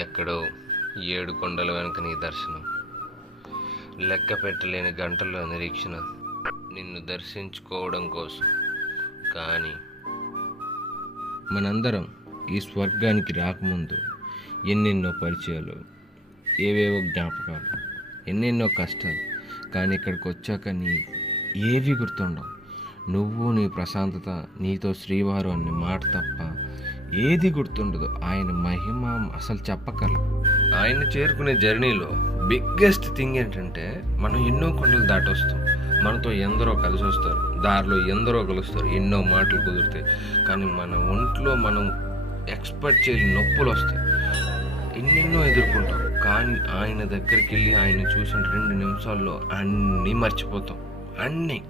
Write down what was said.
ఎక్కడో 7 కొండల వెనుక నీ దర్శనం, లెక్క పెట్టలేని గంటల నిరీక్షణ నిన్ను దర్శించుకోవడం కోసం. కానీ మనందరం ఈ స్వర్గానికి రాకముందు ఎన్నెన్నో పరిచయాలు, ఏవేవో జ్ఞాపకాలు, ఎన్నెన్నో కష్టాలు. కానీ ఇక్కడికి వచ్చాక ఏవి గుర్తుండవు. నువ్వు, నీ ప్రశాంతత, నీతో శ్రీవారు అనే మాట తప్ప ఏది గుర్తుండదు. ఆయన మహిమ అసలు చెప్పక్కర్లేదు. ఆయన చేరుకునే జర్నీలో బిగ్గెస్ట్ థింగ్ ఏంటంటే, మనం ఎన్నో కొండలు దాటొస్తాం, మనతో ఎందరో కలిసి వస్తారు, దారిలో ఎందరో కలుస్తారు, ఎన్నో మాటలు కుదురుతాయి. కానీ మన ఒంట్లో మనం ఎక్స్పెక్ట్ చేయని నొప్పులు వస్తాయి, ఎన్నెన్నో ఎదుర్కొంటాం. కానీ ఆయన దగ్గరికి వెళ్ళి ఆయన చూసిన 2 నిమిషాల్లో అన్నీ మర్చిపోతాం. అన్నీ